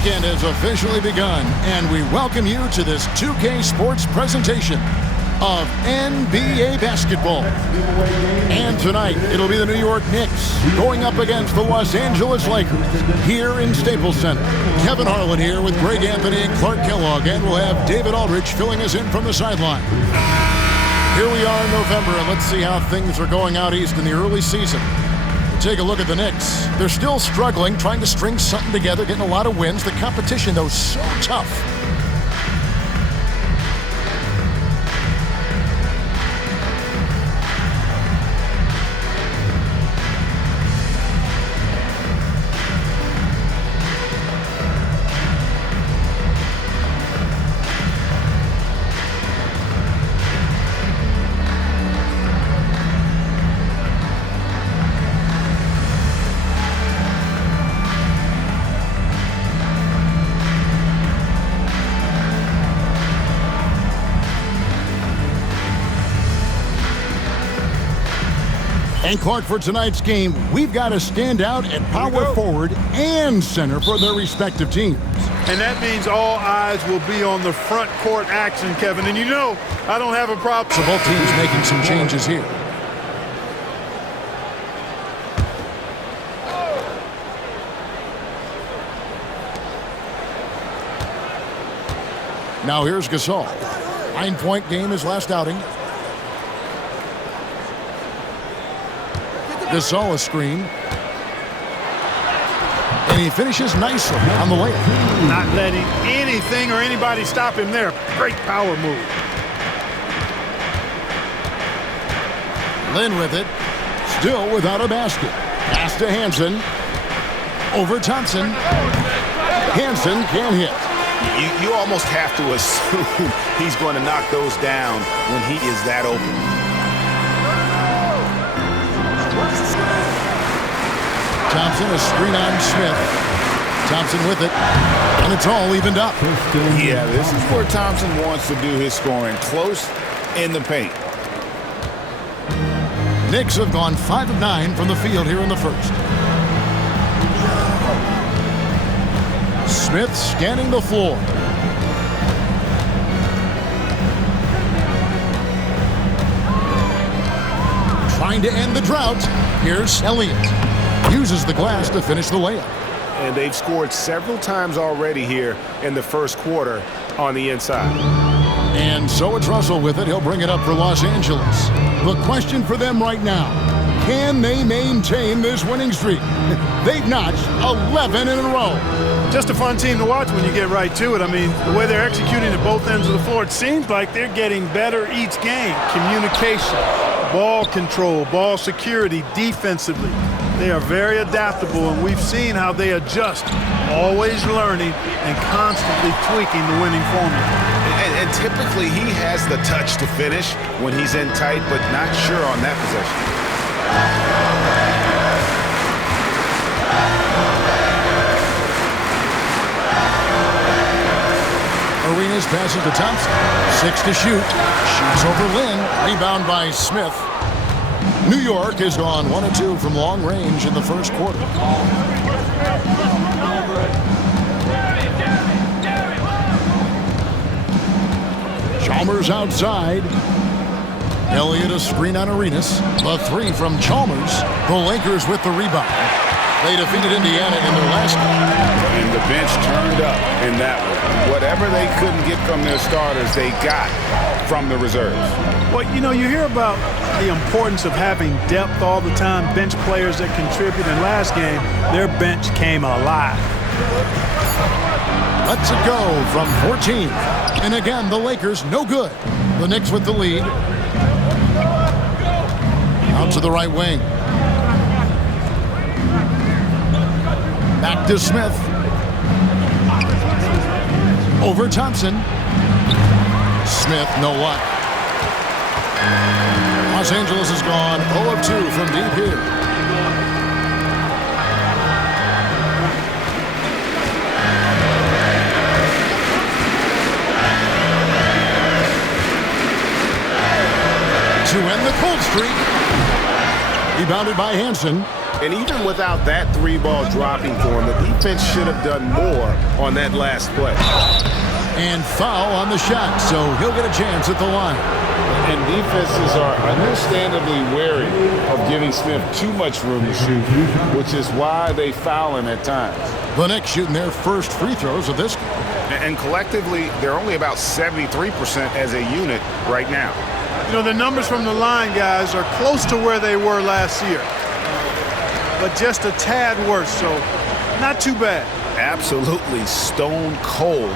weekend has officially begun, and we welcome you to this 2K Sports presentation of NBA basketball. And tonight, it'll be the New York Knicks going up against the Los Angeles Lakers here in Staples Center. Kevin Harlan here with Greg Anthony and Clark Kellogg, and we'll have David Aldridge filling us in from the sideline. Here we are in November, and let's see how things are going out east in the early season. Take a look at the Knicks. They're still struggling, trying to string something together, getting a lot of wins. The competition, though, so tough. And Clark, for tonight's game, we've got to stand out at power forward and center for their respective teams. And that means all eyes will be on the front court action, Kevin. And you know, I don't have a problem. So both teams making some changes here. Now here's Gasol. 9-point game his last outing. Gasol a screen. And he finishes nicely on the layup. Not letting anything or anybody stop him there. Great power move. Lynn with it. Still without a basket. Pass to Hansen. Over Thompson. Hansen can't hit. You almost have to assume he's going to knock those down when he is that open. Thompson, a screen on Smith. Thompson with it, and it's all evened up. Yeah, this is where Thompson wants to do his scoring, close in the paint. Knicks have gone 5 of 9 from the field here in the first. Smith scanning the floor. Trying to end the drought. Here's Elliott. Uses the glass to finish the layup. And they've scored several times already here in the first quarter on the inside. And so it's Russell with it. He'll bring it up for Los Angeles. The question for them right now, can they maintain this winning streak? They've notched 11 in a row. Just a fun team to watch when you get right to it. I mean, the way they're executing at both ends of the floor, it seems like they're getting better each game. Communication, ball control, ball security, defensively. They are very adaptable, and we've seen how they adjust, always learning and constantly tweaking the winning formula. And typically he has the touch to finish when he's in tight, but not sure on that possession. Arenas passes to Thompson. 6 to shoot. Shoots over Lynn. Rebound by Smith. New York has gone 1 of 2 from long range in the first quarter. Chalmers outside. Elliott a screen on Arenas. The 3 from Chalmers. The Lakers with the rebound. They defeated Indiana in their last game. And the bench turned up in that one. Whatever they couldn't get from their starters, they got from the reserves. Well, you know, you hear about the importance of having depth all the time, bench players that contribute. In last game, their bench came alive. Let's it go from 14. And again, the Lakers no good. The Knicks with the lead. Out to the right wing. Back to Smith. Over Thompson. Smith, no luck. Los Angeles has gone 0 of 2 from deep here. To end the cold streak. Rebounded by Hansen. And even without that three-ball dropping for him, the defense should have done more on that last play. And foul on the shot, so he'll get a chance at the line. And defenses are understandably wary of giving Smith too much room to shoot, which is why they foul him at times. The Knicks shooting their first free throws of this game. And collectively, they're only about 73% as a unit right now. You know, the numbers from the line, guys, are close to where they were last year, but just a tad worse, so not too bad. Absolutely stone cold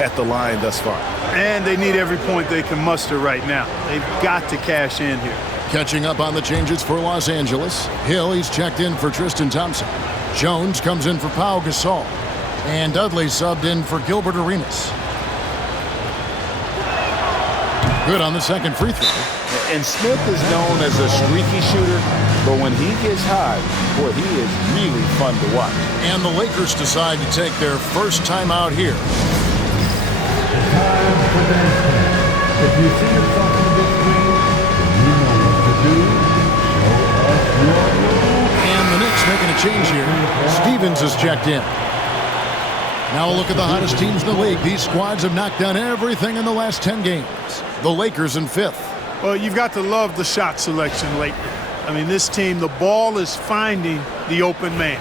at the line thus far. And they need every point they can muster right now. They've got to cash in here. Catching up on the changes for Los Angeles. Hill, he's checked in for Tristan Thompson. Jones comes in for Pau Gasol. And Dudley subbed in for Gilbert Arenas. Good on the second free throw. And Smith is known as a streaky shooter, but when he gets hot, boy, he is really fun to watch. And the Lakers decide to take their first time out here. If you see yourself on this screen, you know what to do. Show us your move. And the Knicks making a change here. Stevens is checked in. Now a look at the hottest teams in the league. These squads have knocked down everything in the last 10 games. The Lakers in 5th. Well, you've got to love the shot selection lately. I mean, this team, the ball is finding the open man.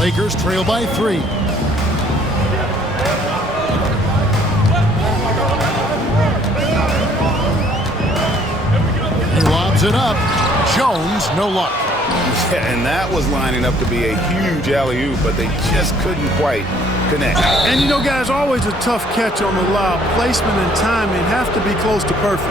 Lakers trail by 3. He lobs it up. Jones, no luck. Yeah, and that was lining up to be a huge alley-oop, but they just couldn't quite connect. And you know, guys, always a tough catch on the lob. Placement and timing have to be close to perfect.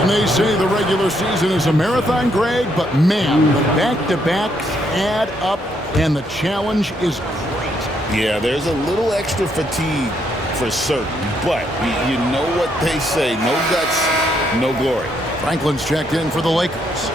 And they say the regular season is a marathon, Greg, but man, the back-to-backs add up, and the challenge is great. Yeah, there's a little extra fatigue for certain, but you know what they say, no guts, no glory. Franklin's checked in for the Lakers.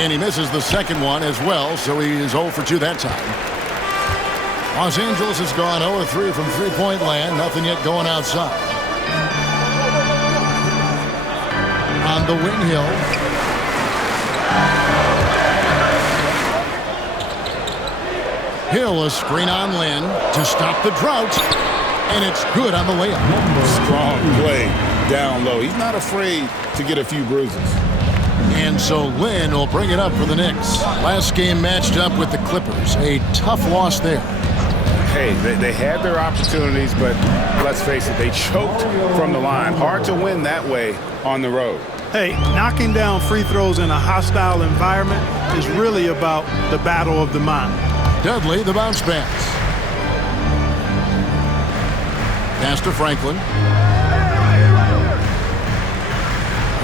And he misses the second one as well, so he is 0 for 2 that time. Los Angeles has gone 0 for 3 from three-point land. Nothing yet going outside. On the wing, Hill. Hill, a screen on Lynn to stop the drought. And it's good on the layup. Strong play down low. He's not afraid to get a few bruises. And so Lynn will bring it up for the Knicks. Last game matched up with the Clippers. A tough loss there. Hey, they had their opportunities, but let's face it, they choked from the line. Hard to win that way on the road. Hey, knocking down free throws in a hostile environment is really about the battle of the mind. Dudley, the bounce pass. Pass to Franklin.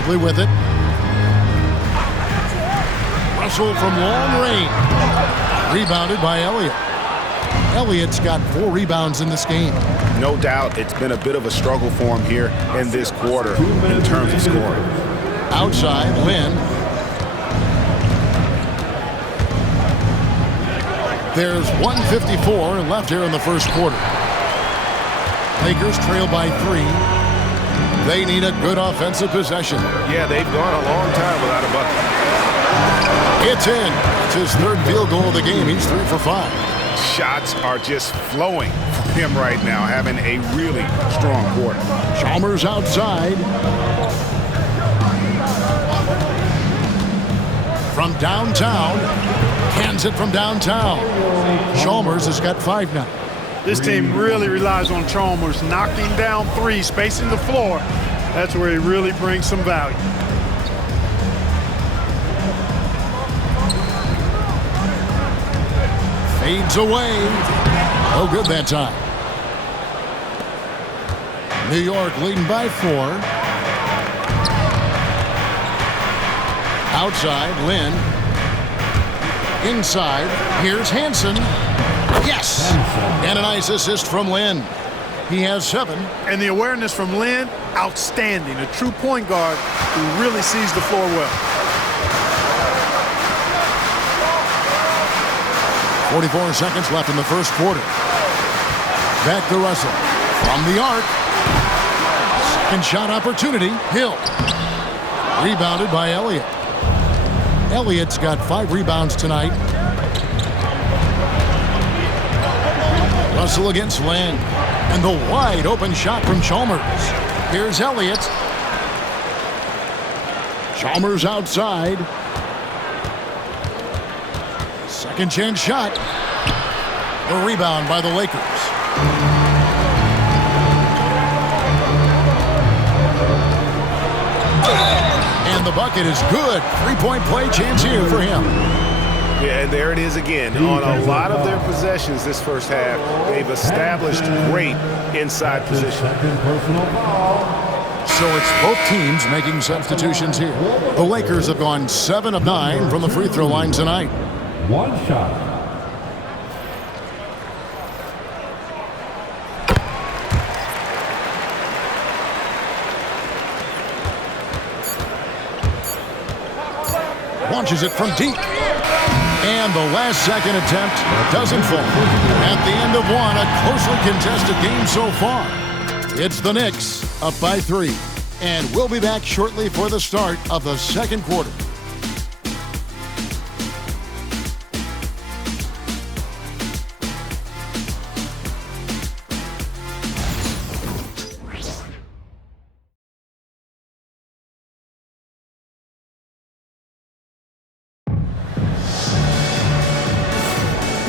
Dudley with it. Russell from long range. Rebounded by Elliott. Elliott's got 4 rebounds in this game. No doubt it's been a bit of a struggle for him here in this quarter in terms of scoring. Outside, Lynn. There's 1:54 left here in the first quarter. Lakers trail by 3. They need a good offensive possession. Yeah, they've gone a long time without a bucket. It's in. It's his 3rd field goal of the game. He's 3 for 5. Shots are just flowing for him right now, having a really strong quarter. Chalmers outside. From downtown. Cans it from downtown. Chalmers has got 5 now. This team really relies on Chalmers knocking down 3, spacing the floor. That's where he really brings some value. Fades away. No good that time. New York leading by 4. Outside, Lynn. Inside, here's Hansen. Yes! And a nice assist from Lynn. He has 7. And the awareness from Lynn, outstanding. A true point guard who really sees the floor well. 44 seconds left in the first quarter. Back to Russell. From the arc. Second shot opportunity. Hill. Rebounded by Elliott. Elliott's got 5 rebounds tonight. Russell against Land. And the wide open shot from Chalmers. Here's Elliott. Chalmers outside. Second chance shot. The rebound by the Lakers. And the bucket is good. 3-point play chance here for him. Yeah, and there it is again. On a lot of their possessions this first half, they've established great inside position. So it's both teams making substitutions here. The Lakers have gone 7 of 9 from the free throw line tonight. One shot. Launches it from deep. And the last second attempt doesn't fall. At the end of one, a closely contested game so far. It's the Knicks up by 3. And we'll be back shortly for the start of the second quarter.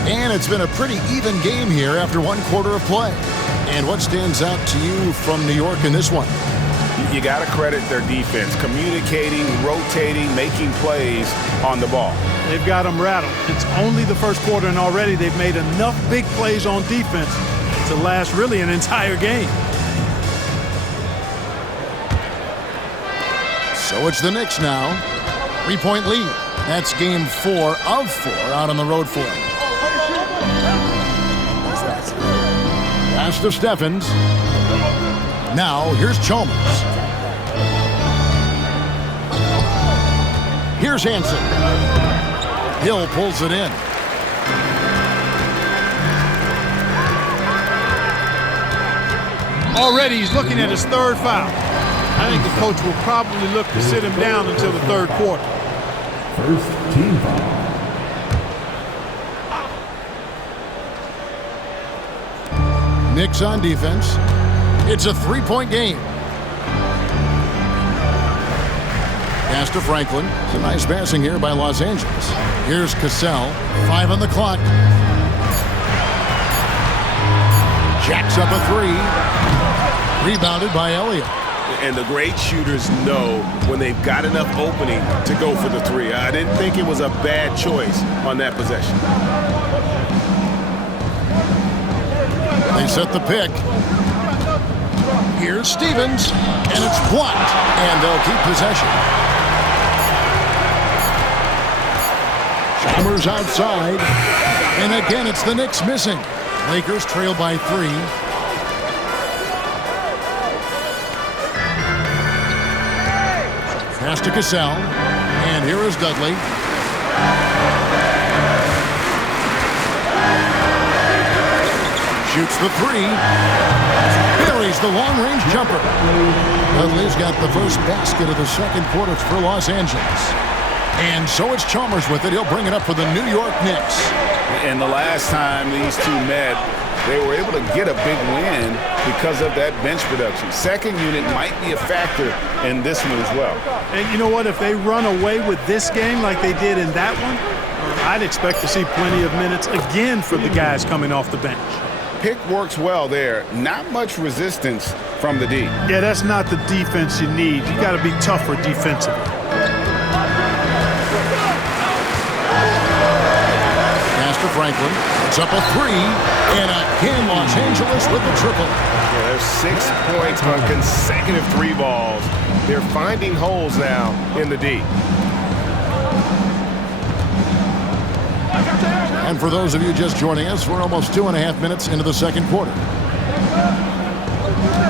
And it's been a pretty even game here after one quarter of play. And what stands out to you from New York in this one? You got to credit their defense, communicating, rotating, making plays on the ball. They've got them rattled. It's only the first quarter, and already they've made enough big plays on defense to last really an entire game. So it's the Knicks now. 3-point lead. That's game 4 of 4 out on the road for them. Pass to Steffens. Now, here's Chalmers. Here's Hansen. Hill pulls it in. Already he's looking at his third foul. I think the coach will probably look to sit him down until the third quarter. First team foul. Knicks on defense. It's a 3-point game. Pass to Franklin. It's a nice passing here by Los Angeles. Here's Cassell. 5 on the clock. Jacks up a 3. Rebounded by Elliott. And the great shooters know when they've got enough opening to go for the 3. I didn't think it was a bad choice on that possession. They set the pick. Here's Stevens, and it's blocked, and they'll keep possession. Chalmers outside, and again it's the Knicks missing. Lakers trail by 3. Pass to Cassell, and here is Dudley. Shoots the 3. Buries the long-range jumper. Dudley's got the first basket of the second quarter for Los Angeles. And so it's Chalmers with it. He'll bring it up for the New York Knicks. And the last time these two met, they were able to get a big win because of that bench production. Second unit might be a factor in this one as well. And you know what? If they run away with this game like they did in that one, I'd expect to see plenty of minutes again for the guys coming off the bench. Pick works well there. Not much resistance from the D. Yeah, that's not the defense you need. You got to be tougher defensively. Pass to Franklin. It's up a 3. And again, Los Angeles with the triple. Yeah, there's 6 points on consecutive 3 balls. They're finding holes now in the D. And for those of you just joining us, we're almost 2.5 minutes into the second quarter.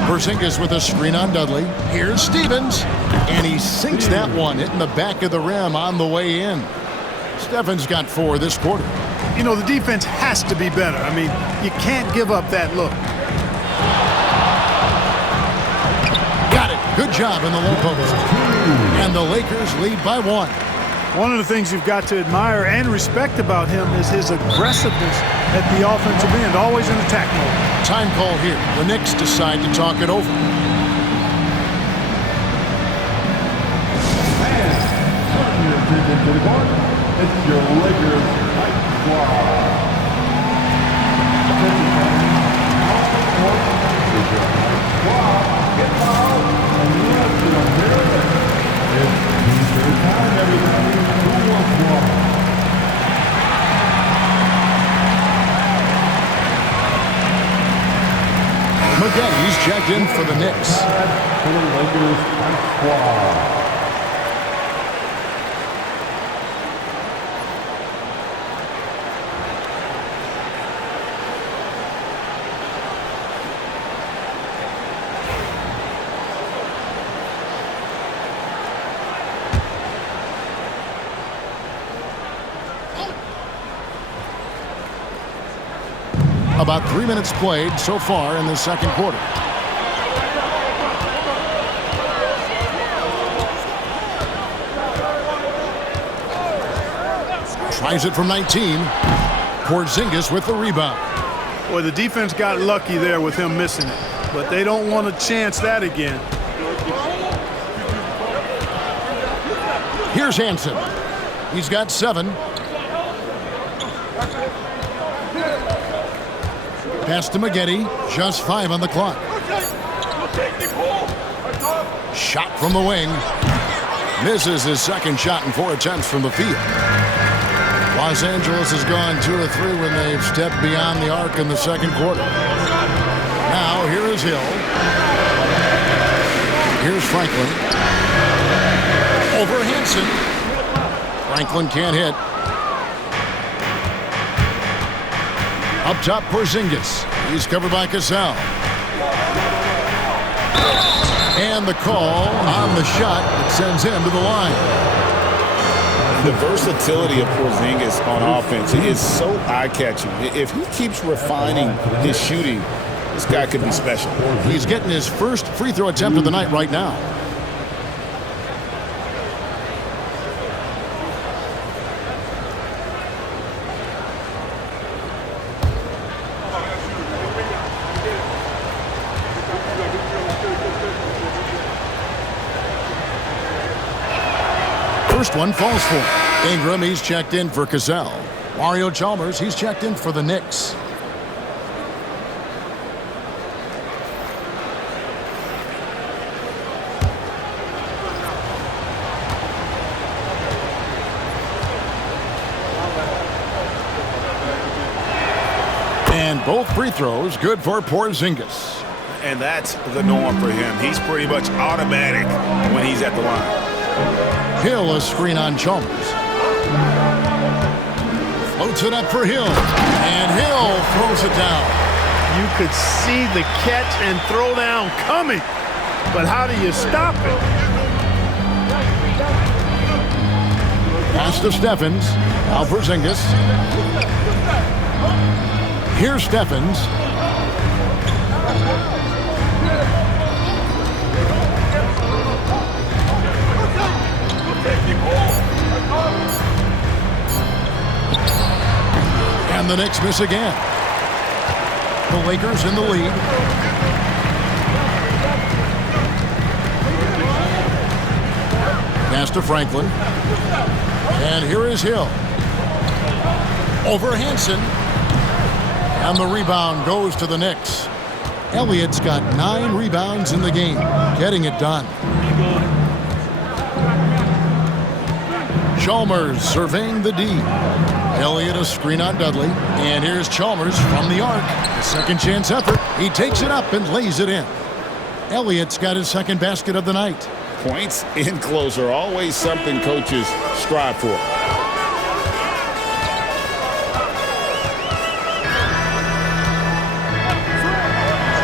Porzingis with a screen on Dudley. Here's Stevens. And he sinks that one, hitting the back of the rim on the way in. Steffens got 4 this quarter. You know, the defense has to be better. I mean, you can't give up that look. Got it. Good job in the low post. And the Lakers lead by 1. One of the things you've got to admire and respect about him is his aggressiveness at the offensive end, always in attack mode. Time call here. The Knicks decide to talk it over. To the court, it's your Lakers Night Squad. Attention fans, off the court is your Night Squad. Get fouled and left to the mirror. It's T-shirt time, everybody. Who wants one? McGetty's checked in for the Knicks. For the Lakers Night Squad. About 3 minutes played so far in the second quarter. Tries it from 19. Porzingis with the rebound. Boy, the defense got lucky there with him missing it, but they don't want to chance that again. Here's Hansen. He's got 7. Pass to McGetty. Just 5 on the clock. Shot from the wing. Misses his second shot in 4 attempts from the field. Los Angeles has gone 2 or 3 when they've stepped beyond the arc in the second quarter. Now, here is Hill. Here's Franklin. Over Hansen. Franklin can't hit. Up top, Porzingis. He's covered by Cassell. And the call on the shot that sends him to the line. The versatility of Porzingis on offense is so eye-catching. If he keeps refining his shooting, this guy could be special. He's getting his first free throw attempt of the night right now. First one falls for Ingram. He's checked in for Cassell. Mario Chalmers, he's checked in for the Knicks. And both free throws good for Porzingis. And that's the norm for him. He's pretty much automatic when he's at the line. Hill, a screen on Chalmers. Floats it up for Hill. And Hill throws it down. You could see the catch and throw down coming. But how do you stop it? Pass to Stephens. Now Porzingis. Here's Stephens. And the Knicks miss again. The Lakers in the lead. Pass to Franklin. And here is Hill. Over Hansen. And the rebound goes to the Knicks. Elliott's got 9 rebounds in the game, getting it done. Chalmers surveying the D. Elliott a screen on Dudley. And here's Chalmers from the arc. A second chance effort. He takes it up and lays it in. Elliott's got his second basket of the night. Points in close are always something coaches strive for.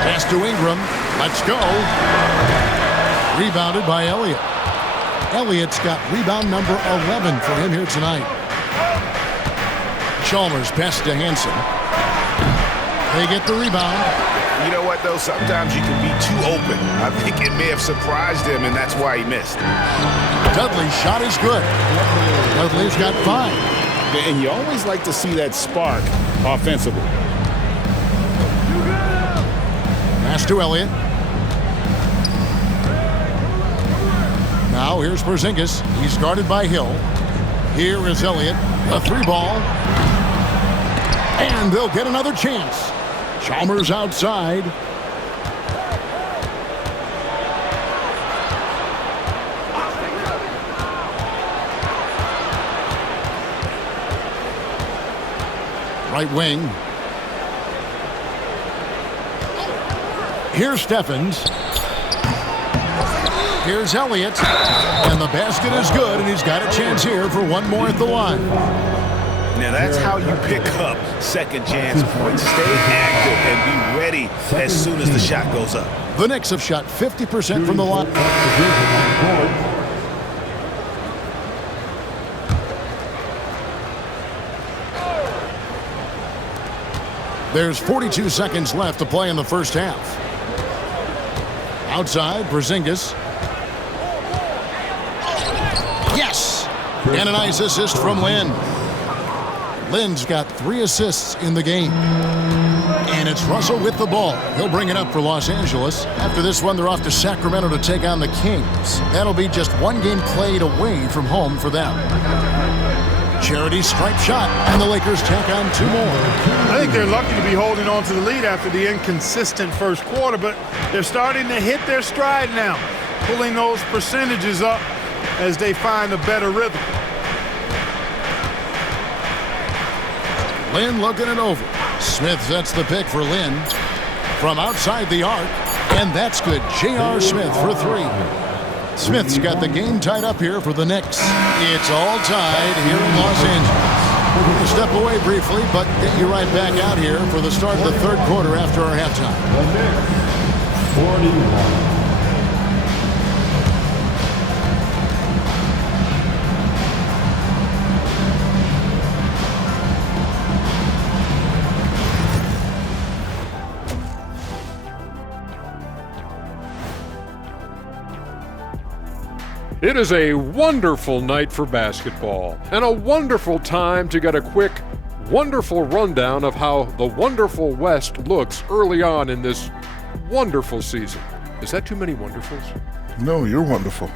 Pass to Ingram. Let's go. Rebounded by Elliott. Elliott's got rebound number 11 for him here tonight. Chalmers passes to Hansen. They get the rebound. You know what, though? Sometimes you can be too open. I think it may have surprised him, and that's why he missed. Dudley's shot is good. Dudley's got 5. And you always like to see that spark offensively. Pass to Elliott. Now here's Porzingis. He's guarded by Hill. Here is Elliott. A 3-ball. And they'll get another chance. Chalmers outside. Right wing. Here's Steffens. Here's Elliott. And the basket is good, and he's got a chance here for one more at the line. Now that's how you pick up second chance points. Stay active and be ready as soon as the shot goes up. The Knicks have shot 50% from the line. There's 42 seconds left to play in the first half. Outside, Porzingis. Yes! And a nice assist from Lynn. Lynn's got 3 assists in the game. And it's Russell with the ball. He'll bring it up for Los Angeles. After this one, they're off to Sacramento to take on the Kings. That'll be just one game played away from home for them. Charity stripe shot, and the Lakers tack on 2 more. I think they're lucky to be holding on to the lead after the inconsistent first quarter, but they're starting to hit their stride now, pulling those percentages up as they find a better rhythm. Lynn looking it over. Smith sets the pick for Lynn from outside the arc, and that's good. J.R. Smith for 3. Smith's got the game tied up here for the Knicks. It's all tied here in Los Angeles. We'll step away briefly, but get you right back out here for the start of the third quarter after our halftime. The Knicks, 41. It is a wonderful night for basketball and a wonderful time to get a quick, wonderful rundown of how the wonderful West looks early on in this wonderful season. Is that too many wonderfuls? No, you're wonderful.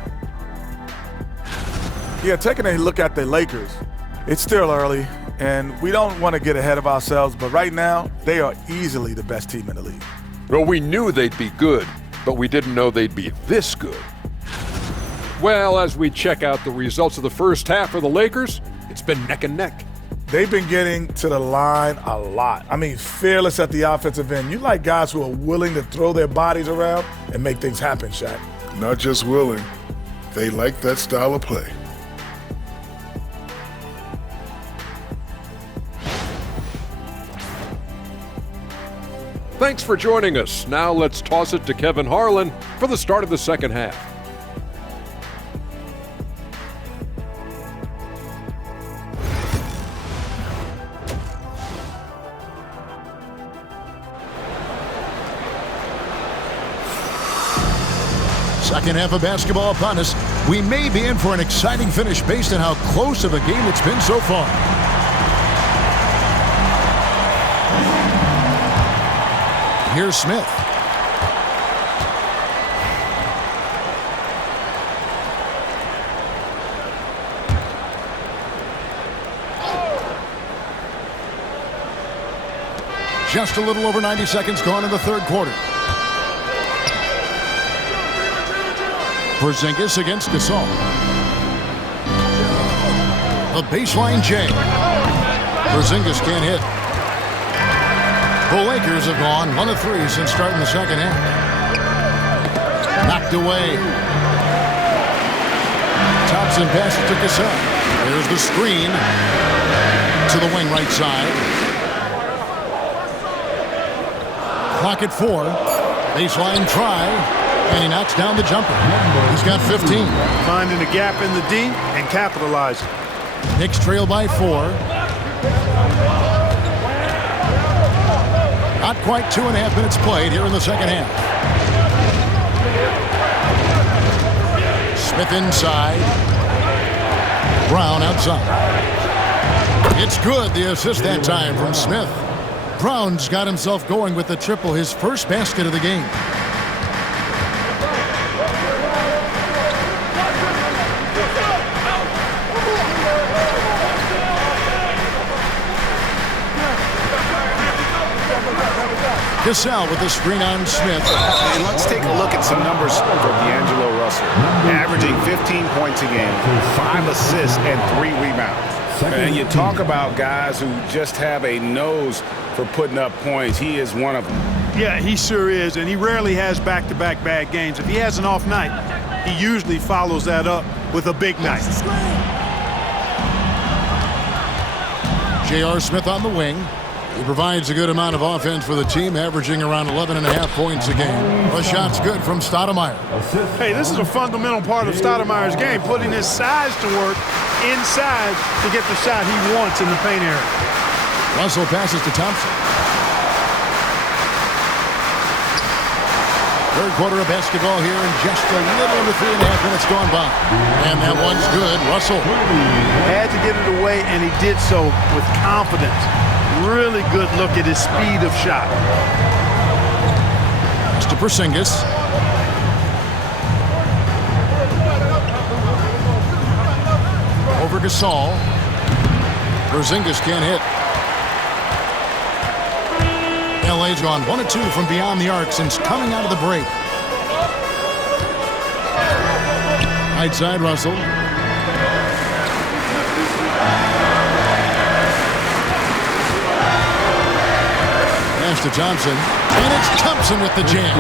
Yeah, taking a look at the Lakers, it's still early, and we don't want to get ahead of ourselves, but right now, they are easily the best team in the league. Well, we knew they'd be good, but we didn't know they'd be this good. Well, as we check out the results of the first half for the Lakers, it's been neck and neck. They've been getting to the line a lot. I mean, fearless at the offensive end. You like guys who are willing to throw their bodies around and make things happen, Shaq. Not just willing, they like that style of play. Thanks for joining us. Now let's toss it to Kevin Harlan for the start of the second half. Second half of basketball upon us. We may be in for an exciting finish based on how close of a game it's been so far. Here's Smith. Just a little over 90 seconds gone in the third quarter. Porzingis against Gasol. The baseline J. Porzingis can't hit. The Lakers have gone 1 of 3 since starting the second half. Knocked away. Thompson passes to Gasol. There's the screen to the wing right side. Clock at 4. Baseline try. And he knocks down the jumper. He's got 15. Finding a gap in the D and capitalizing. Knicks trail by 4. Not quite 2.5 minutes played here in the second half. Smith inside. Brown outside. It's good, the assist that time from Smith. Brown's got himself going with the triple, his first basket of the game. Gasol with the screen on Smith. And let's take a look at some numbers for D'Angelo Russell. Averaging 15 points a game, 5 assists, and 3 rebounds. And you talk about guys who just have a nose for putting up points. He is one of them. Yeah, he sure is, and he rarely has back-to-back bad games. If he has an off night, he usually follows that up with a big night. J.R. Smith on the wing. He provides a good amount of offense for the team, averaging around 11.5 points a game. The shot's good from Stoudemire. Hey, this is a fundamental part of Stoudemire's game, putting his size to work inside to get the shot he wants in the paint area. Russell passes to Thompson. Third quarter of basketball here, and just a little under 3.5 minutes gone by. And that one's good. Russell had to get it away, and he did so with confidence. Really good look at his speed of shot. To Porzingis. Over Gasol. Porzingis can't hit. LA's gone 1 of 2 from beyond the arc since coming out of the break. Right side, Russell. Pass to Thompson. And it's Thompson with the jam.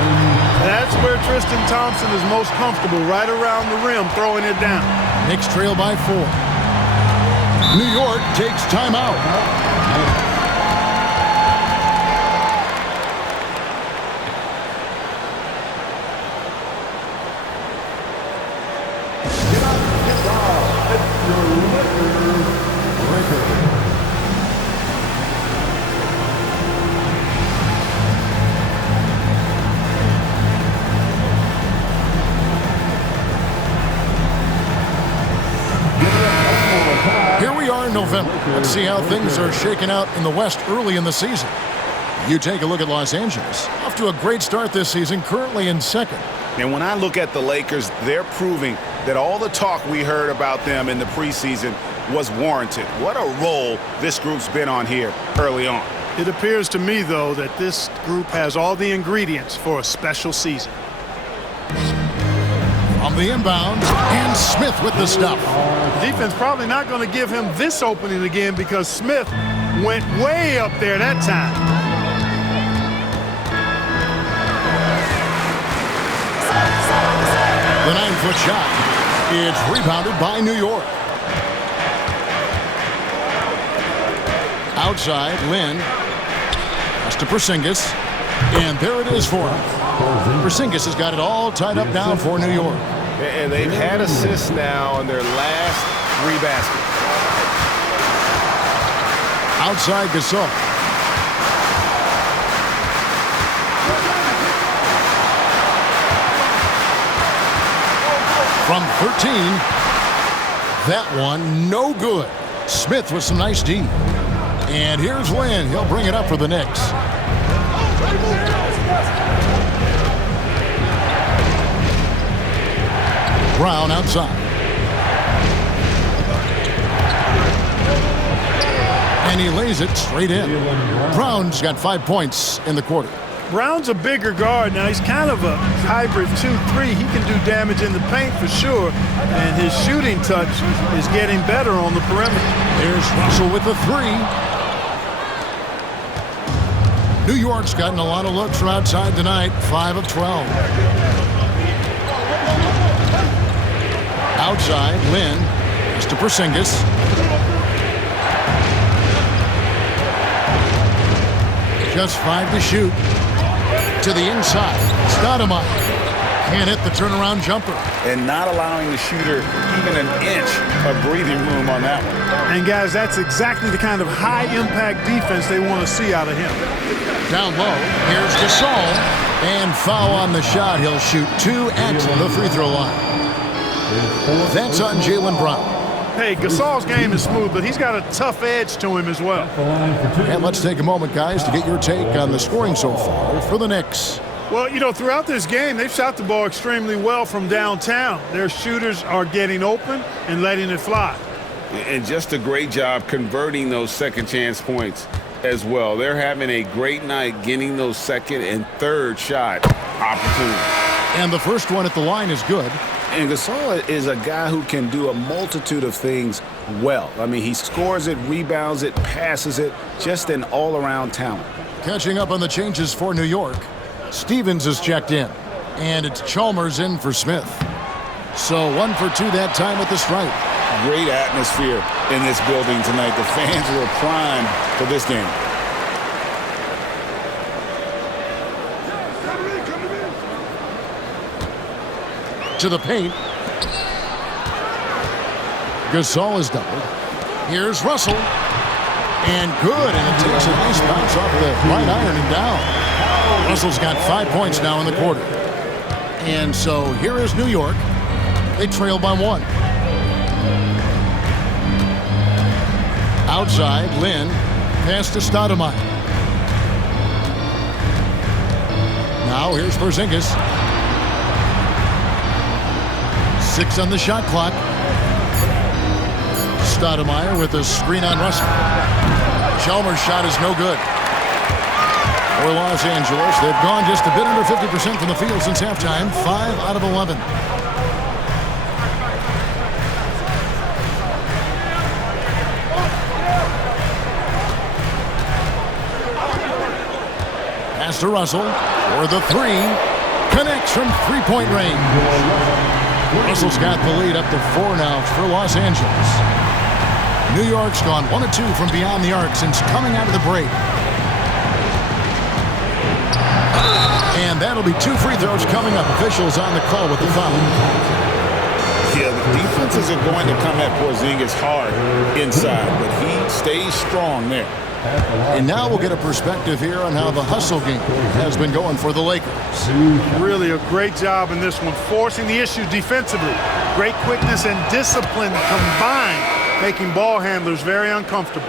That's where Tristan Thompson is most comfortable, right around the rim, throwing it down. Knicks trail by 4. New York takes timeout. November. Let's see how things are shaking out in the West early in the season. You take a look at Los Angeles. Off to a great start this season, currently in second. And when I look at the Lakers, they're proving that all the talk we heard about them in the preseason was warranted. What a role this group's been on here early on. It appears to me, though, that this group has all the ingredients for a special season. On the inbound, and Smith with the stuff. Defense probably not going to give him this opening again because Smith went way up there that time. The 9-foot shot. It's rebounded by New York. Outside, Lynn. Pass to Porzingis. And there it is for him. Porzingis has got it all tied up now for New York. And they've had assists now in their last 3 baskets. Outside Gasol. From 13. That one, no good. Smith with some nice D. And here's Lynn. He'll bring it up for the Knicks. Brown outside. And he lays it straight in. Brown's got 5 points in the quarter. Brown's a bigger guard. Now, he's kind of a hybrid 2-3. He can do damage in the paint for sure. And his shooting touch is getting better on the perimeter. Here's Russell with the 3. New York's gotten a lot of looks from outside tonight. 5 of 12. Outside, Lynn. Pass to Porzingis. Just 5 to shoot. To the inside. Stoudemire. Can't hit the turnaround jumper. And not allowing the shooter even an inch of breathing room on that one. And, guys, that's exactly the kind of high-impact defense they want to see out of him. Down low, here's Gasol. And foul on the shot. He'll shoot 2 at the free throw line. That's on Jaylen Brown. Hey, Gasol's game is smooth, but he's got a tough edge to him as well. And let's take a moment, guys, to get your take on the scoring so far for the Knicks. Well, you know, throughout this game, they've shot the ball extremely well from downtown. Their shooters are getting open and letting it fly. And just a great job converting those second chance points as well. They're having a great night getting those second and third shot opportunities. And the first one at the line is good. And Gasol is a guy who can do a multitude of things well. I mean, he scores it, rebounds it, passes it, just an all-around talent. Catching up on the changes for New York, Stevens is checked in, and it's Chalmers in for Smith. So 1 for 2 that time at the stripe. Great atmosphere in this building tonight. The fans were primed for this game. To the paint. Gasol is doubled. Here's Russell. And good, and it takes a nice bounce off the right iron and down. Russell's got 5 points now in the quarter. And so here is New York. They trail by 1. Outside, Lynn. Pass to Stoudemire. Now here's Porzingis. 6 on the shot clock. Stoudemire with a screen on Russell. Chalmers' shot is no good. For Los Angeles, they've gone just a bit under 50% from the field since halftime. 5 out of 11. Pass to Russell for the 3. Connects from three-point range. Russell's got the lead up to 4 now for Los Angeles. New York's gone 1 of 2 from beyond the arc since coming out of the break. And that'll be 2 free throws coming up. Officials on the call with the foul. Yeah, the defenses are going to come at Porzingis hard inside, but he stays strong there. And now we'll get a perspective here on how the hustle game has been going for the Lakers. Really a great job in this one, forcing the issue defensively. Great quickness and discipline combined, making ball handlers very uncomfortable.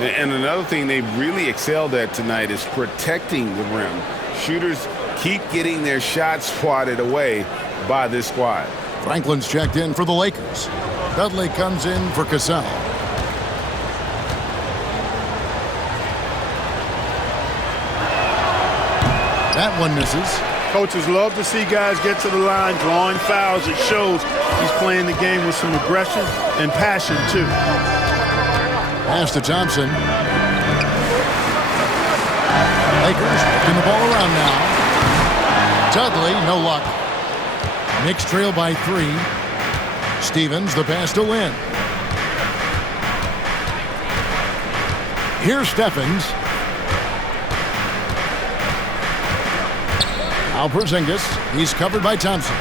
And another thing they've really excelled at tonight is protecting the rim. Shooters keep getting their shots swatted away by this squad. Franklin's checked in for the Lakers. Dudley comes in for Cassell. That one misses. Coaches love to see guys get to the line, drawing fouls. It shows he's playing the game with some aggression and passion, too. Pass to Thompson. Lakers working the ball around now. Dudley, no luck. Knicks trail by 3. Stevens, the pass to Lynn. Here's Stephens. Now Porzingis. He's covered by Thompson.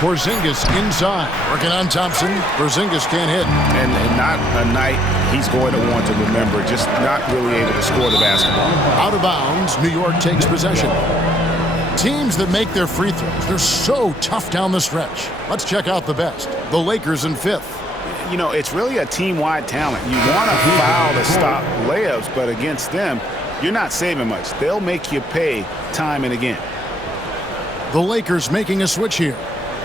Porzingis inside. Working on Thompson. Porzingis can't hit. And not a night he's going to want to remember. Just not really able to score the basketball. Out of bounds. New York takes possession. Teams that make their free throws, they're so tough down the stretch. Let's check out the best. The Lakers in 5th. You know, it's really a team-wide talent. You want to foul to stop layups, but against them, you're not saving much. They'll make you pay time and again. The Lakers making a switch here.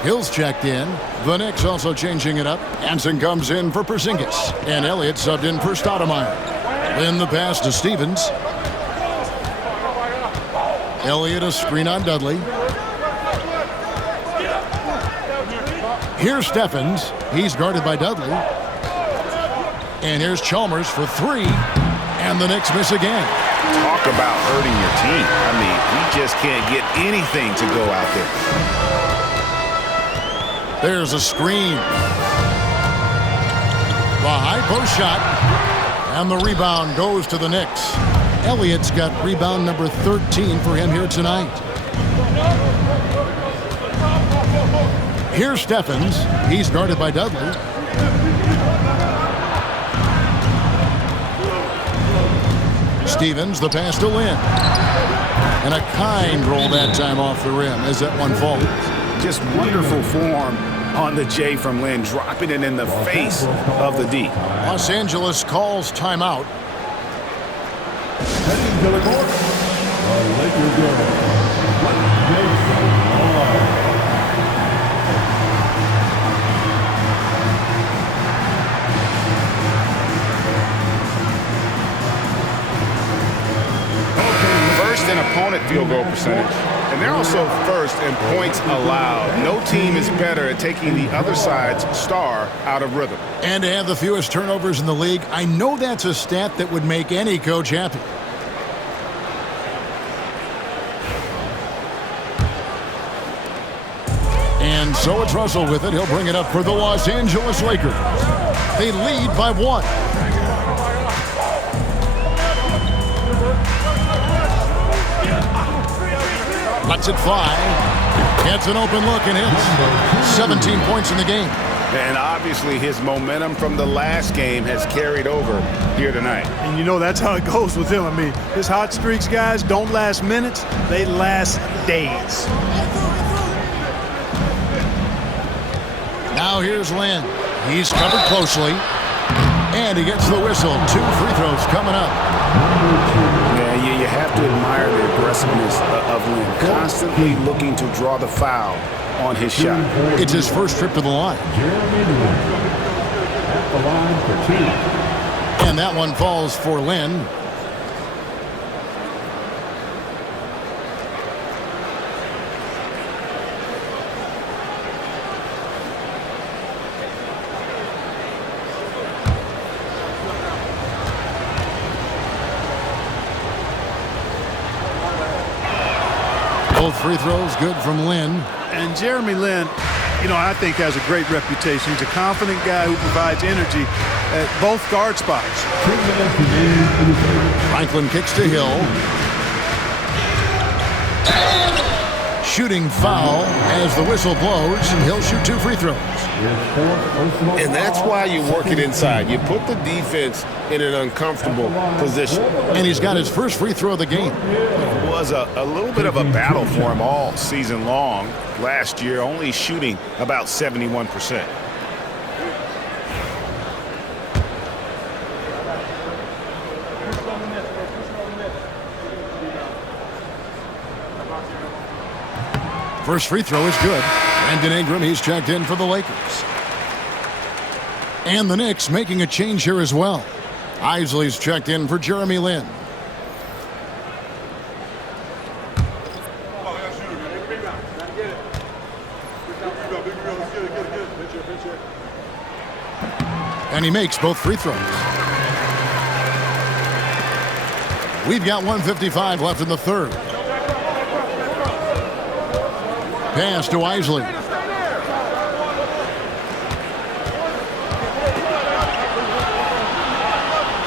Hill's checked in. The Knicks also changing it up. Anson comes in for Porzingis. And Elliott subbed in for Stoudemire. Then the pass to Stevens. Elliott a screen on Dudley. Here's Stephens. He's guarded by Dudley. And here's Chalmers for 3. And the Knicks miss again. Talk about hurting your team. I mean, we just can't get anything to go out there. There's a screen. The high post shot. And the rebound goes to the Knicks. Elliott's got rebound number 13 for him here tonight. Here's Stephens. He's guarded by Dudley. Stevens, the pass to Lynn. And a kind roll that time off the rim as that one falls. Just wonderful form on the J from Lynn, dropping it in the face of the D. Los Angeles calls timeout. Heading to the court, the Lakers go. Jason. First in opponent field goal percentage, and they're also first in points allowed. No team is better at taking the other side's star out of rhythm. And to have the fewest turnovers in the league, I know that's a stat that would make any coach happy. And so it's Russell with it. He'll bring it up for the Los Angeles Lakers. They lead by 1. Lets it fly. Gets an open look and hits. 17 points in the game. And obviously his momentum from the last game has carried over here tonight. And you know that's how it goes with him. I mean, his hot streaks, guys, don't last minutes. They last days. Now here's Lynn. He's covered closely. And he gets the whistle. 2 free throws coming up. Yeah, you have to admire the aggressiveness of Lynn. Constantly looking to draw the foul on his shot. It's his first trip to the line. At the line for 2. And that one falls for Lynn. Both free throws good from Lynn. And Jeremy Lin, you know, I think has a great reputation. He's a confident guy who provides energy at both guard spots. Franklin kicks to Hill. Shooting foul as the whistle blows, and he'll shoot 2 free throws. And that's why you work it inside. You put the defense in an uncomfortable position. And he's got his first free throw of the game. It was a little bit of a battle for him all season long. Last year, only shooting about 71%. First free throw is good. Brandon Ingram, he's checked in for the Lakers. And the Knicks making a change here as well. Isley's checked in for Jeremy Lin. And he makes both free throws. We've got 1:55 left in the third. Pass to Isley.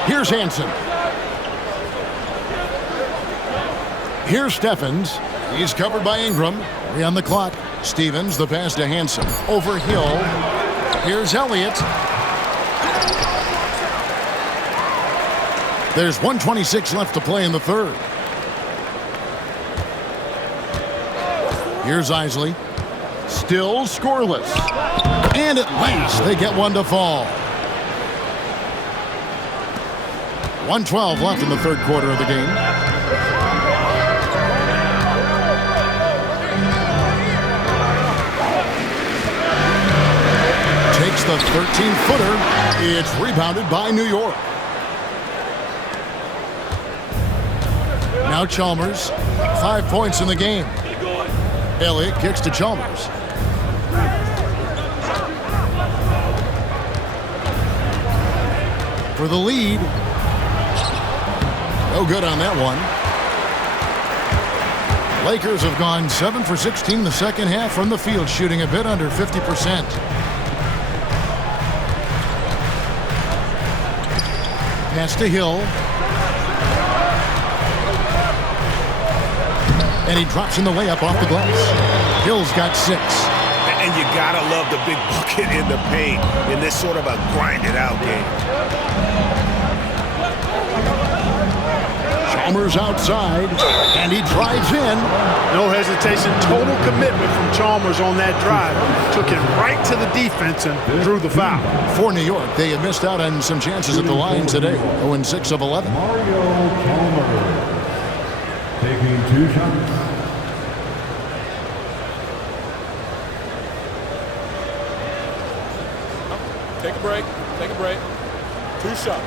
Here's Hansen. Here's Stephens. He's covered by Ingram. 3 on the clock. Stevens, the pass to Hansen. Over Hill. Here's Elliott. There's 1:26 left to play in the third. Here's Isley. Still scoreless. And at last, they get one to fall. 1:12 left in the third quarter of the game. Takes the 13-footer. It's rebounded by New York. Now Chalmers. 5 points in the game. Elliott kicks to Chalmers. For the lead. No good on that one. Lakers have gone 7 for 16 the second half from the field, shooting a bit under 50%. Pass to Hill. And he drops in the layup off the glass. Hill's got 6. And you gotta love the big bucket in the paint in this sort of a grinded-out game. Chalmers outside, and he drives in. No hesitation, total commitment from Chalmers on that drive. Took it right to the defense and drew the foul. For New York, they have missed out on some chances at the line today. 0-6 of 11. Mario Chalmers taking 2 shots. Take a break. Take a break. 2 shots.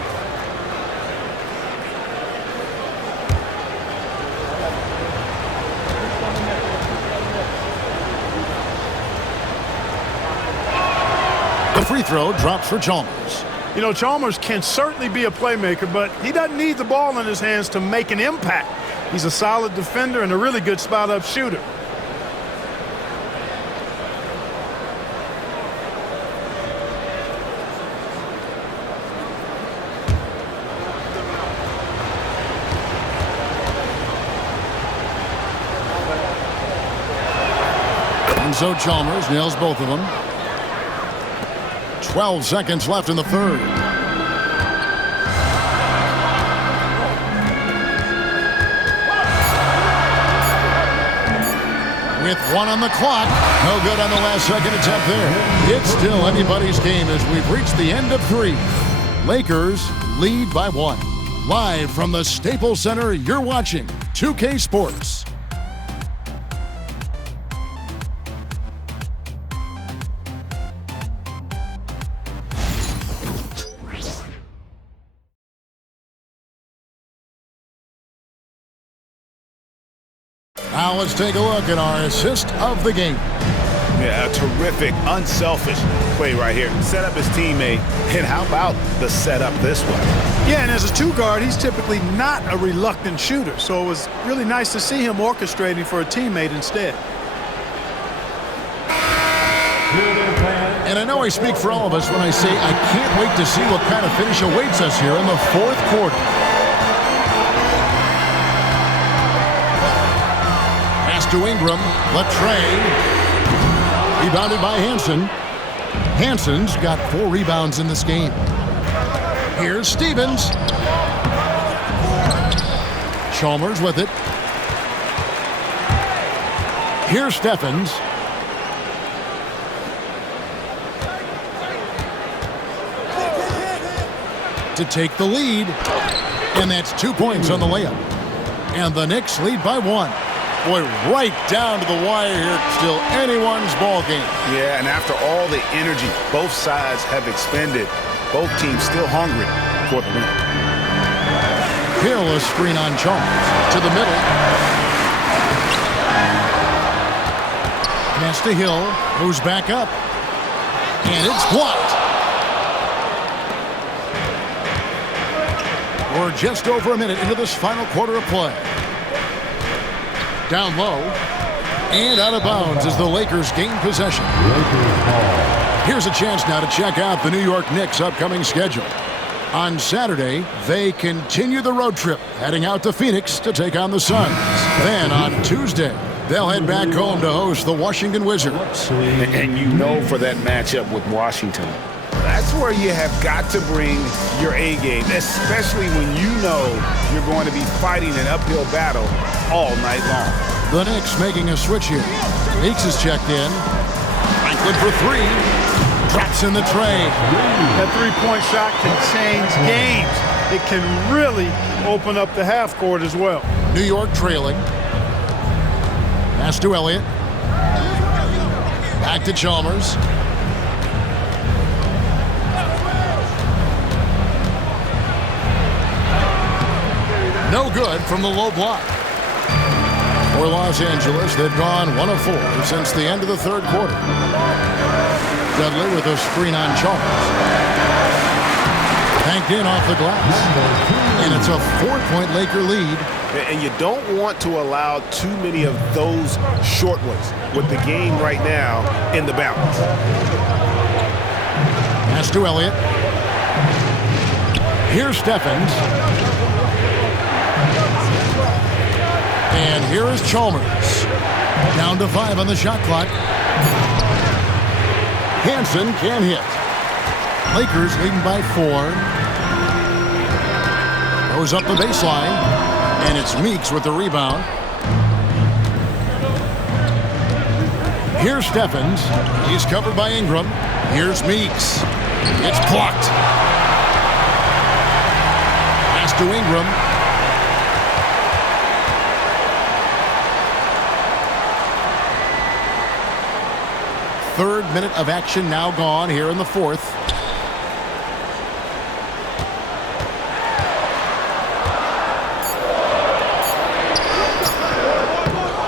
The free throw drops for Chalmers. You know, Chalmers can certainly be a playmaker, but he doesn't need the ball in his hands to make an impact. He's a solid defender and a really good spot-up shooter. And so Chalmers nails both of them. 12 seconds left in the third. With 1 on the clock. No good on the last second attempt there. It's still anybody's game as we've reached the end of 3. Lakers lead by 1. Live from the Staples Center, you're watching 2K Sports. Now let's take a look at our assist of the game. Yeah, a terrific, unselfish play right here. Set up his teammate, and how about the setup this way? Yeah, and as a 2 guard, he's typically not a reluctant shooter, so it was really nice to see him orchestrating for a teammate instead. And I know I speak for all of us when I say I can't wait to see what kind of finish awaits us here in the 4th quarter. To Ingram, Latrey, rebounded by Hansen. Hansen's got 4 rebounds in this game. Here's Stevens. Chalmers with it. Here's Steffens. To take the lead. And that's 2 points on the layup. And the Knicks lead by 1. Boy, right down to the wire here. Still anyone's ball game. Yeah, and after all the energy both sides have expended, both teams still hungry for the win. Hill, a screen on Chalmers. To the middle. Pass to Hill. Moves back up. And it's blocked. We're just over a minute into this final quarter of play. Down low, and out of bounds as the Lakers gain possession. Here's a chance now to check out the New York Knicks' upcoming schedule. On Saturday, they continue the road trip, heading out to Phoenix to take on the Suns. Then on Tuesday, they'll head back home to host the Washington Wizards. And you know for that matchup with Washington, that's where you have got to bring your A game, especially when you know you're going to be fighting an uphill battle all night long. The Knicks making a switch here. Meeks is checked in. Franklin for 3. Drops in the tray. That 3-point shot can change games. It can really open up the half court as well. New York trailing. Pass to Elliott. Back to Chalmers. No good from the low block. For Los Angeles, they've gone 1 of 4 since the end of the 3rd quarter. Dudley with a screen on Chalmers. Banked in off the glass. And it's a 4-point Laker lead. And you don't want to allow too many of those short ones with the game right now in the balance. Pass to Elliott. Here's Steffens. And Here is Chalmers. Down to 5 on the shot clock. Hansen can't hit. Lakers leading by 4. Goes up the baseline. And it's Meeks with the rebound. Here's Steffens. He's covered by Ingram. Here's Meeks. It's blocked. Pass to Ingram. Third minute of action now gone here in the fourth.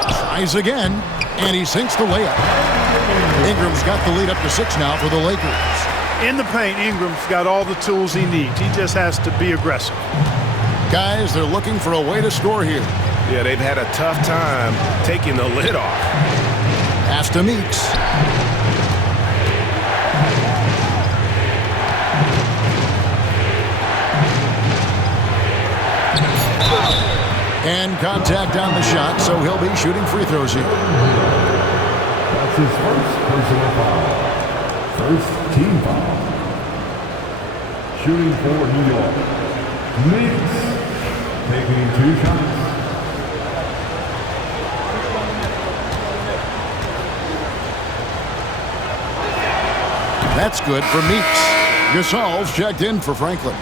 Tries again, and he sinks the layup. Ingram's got the lead up to 6 now for the Lakers. In the paint, Ingram's got all the tools he needs. He just has to be aggressive. Guys, they're looking for a way to score here. Yeah, they've had a tough time taking the lid off. Pass to Meeks. And contact on the shot, so he'll be shooting free throws here. That's his first personal foul. First team foul. Shooting for New York. Knicks taking 2 shots. That's good for Meeks. Gasol's checked in for Franklin.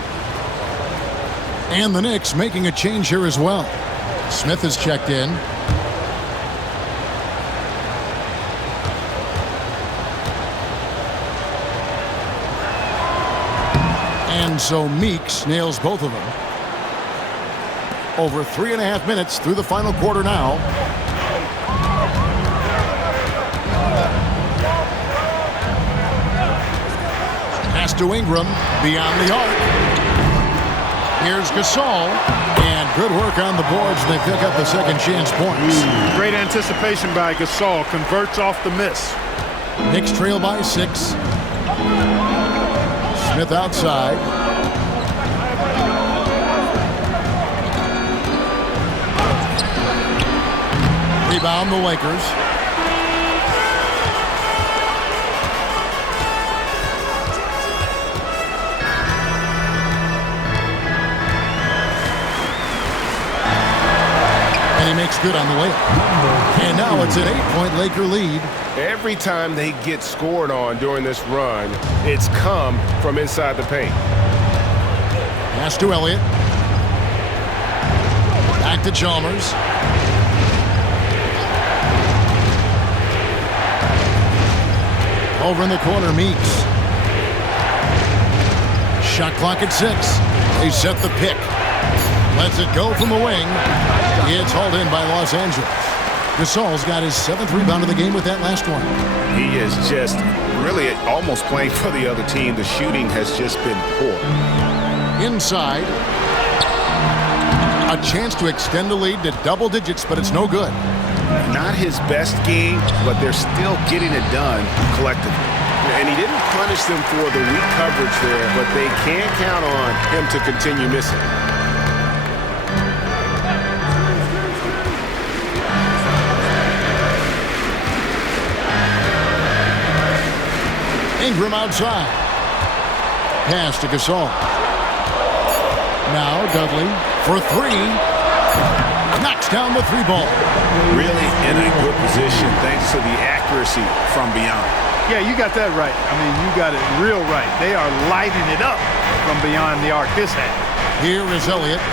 And the Knicks making a change here as well. Smith is checked in. And so Meeks nails both of them. Over 3.5 minutes through the final quarter now. Pass to Ingram, beyond the arc. Here's Gasol, and good work on the boards. They pick up the second chance points. Great anticipation by Gasol. Converts off the miss. Knicks trail by 6. Smith outside. Rebound the Lakers. And he makes good on the layup. And now it's an 8-point Laker lead. Every time they get scored on during this run, it's come from inside the paint. Pass to Elliott. Back to Chalmers. Over in the corner, Meeks. Shot clock at 6. They set the pick. Lets it go from the wing. It's hauled in by Los Angeles. Gasol's got his 7th rebound of the game with that last one. He is just really almost playing for the other team. The shooting has just been poor. Inside. A chance to extend the lead to double digits, but it's no good. Not his best game, but they're still getting it done collectively. And he didn't punish them for the weak coverage there, but they can't count on him to continue missing. Ingram outside. Pass to Gasol. Now Dudley for 3. Knocks down the 3-ball. Really in a good position thanks to the accuracy from beyond. Yeah, you got that right. I mean, you got it real right. They are lighting it up from beyond the arc this half. Here is Elliott.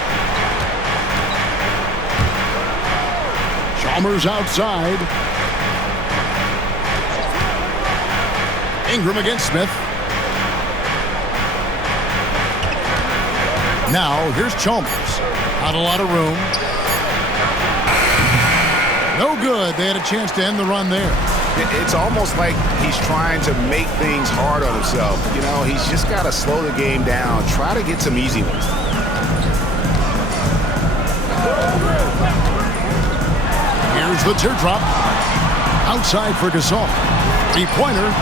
Chalmers outside. Ingram against Smith. Now, here's Chalmers. Not a lot of room. No good. They had a chance to end the run there. It's almost like he's trying to make things hard on himself. You know, he's just got to slow the game down. Try to get some easy ones. Here's the teardrop. Outside for Gasol. 3-pointer.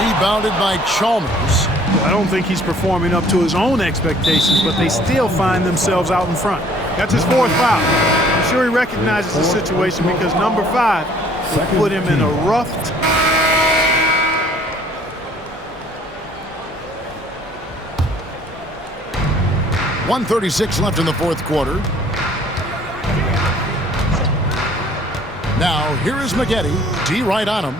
Rebounded by Chalmers. I don't think he's performing up to his own expectations, but they still find themselves out in front. That's his 4th foul. I'm sure he recognizes the situation because number 5 put him in a rough 1:36 left in the 4th quarter. Now, here is McGetty. D right on him.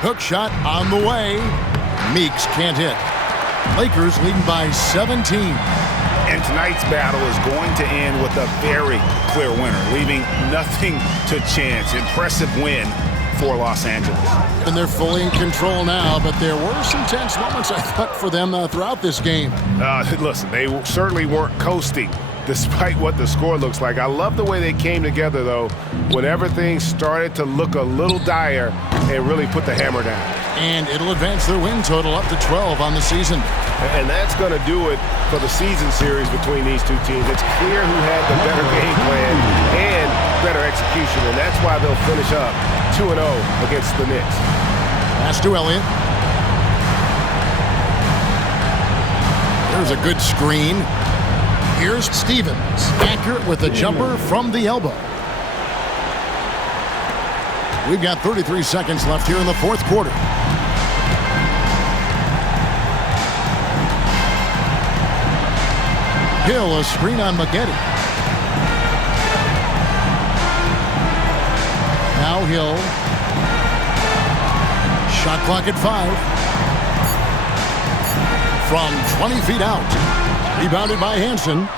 Hook shot on the way. Meeks can't hit. Lakers leading by 17. And tonight's battle is going to end with a very clear winner, leaving nothing to chance. Impressive win for Los Angeles. And they're fully in control now, but there were some tense moments, I thought, for them throughout this game. Listen, they certainly weren't coasting despite what the score looks like. I love the way they came together, though, when everything started to look a little dire and really put the hammer down. And it'll advance their win total up to 12 on the season. And that's going to do it for the season series between these two teams. It's clear who had the better game plan and better execution, and that's why they'll finish up 2-0 against the Knicks. Pass to Elliott. There's a good screen. Here's Stevens, accurate with a jumper from the elbow. We've got 33 seconds left here in the 4th quarter. Hill, a screen on McGetty. Now Hill. Shot clock at 5. From 20 feet out. Rebounded by Hansen.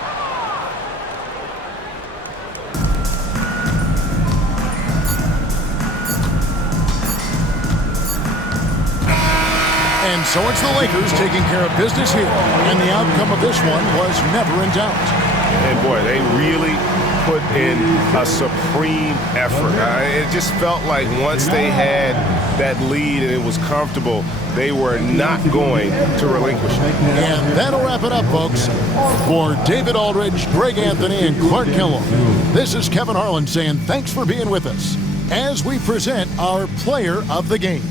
And so it's the Lakers taking care of business here. And the outcome of this one was never in doubt. And boy, they really put in a supreme effort. It just felt like once they had that lead and it was comfortable, they were not going to relinquish it. And that'll wrap it up, folks. For David Aldridge, Greg Anthony, and Clark Kellogg, this is Kevin Harlan saying thanks for being with us as we present our player of the game.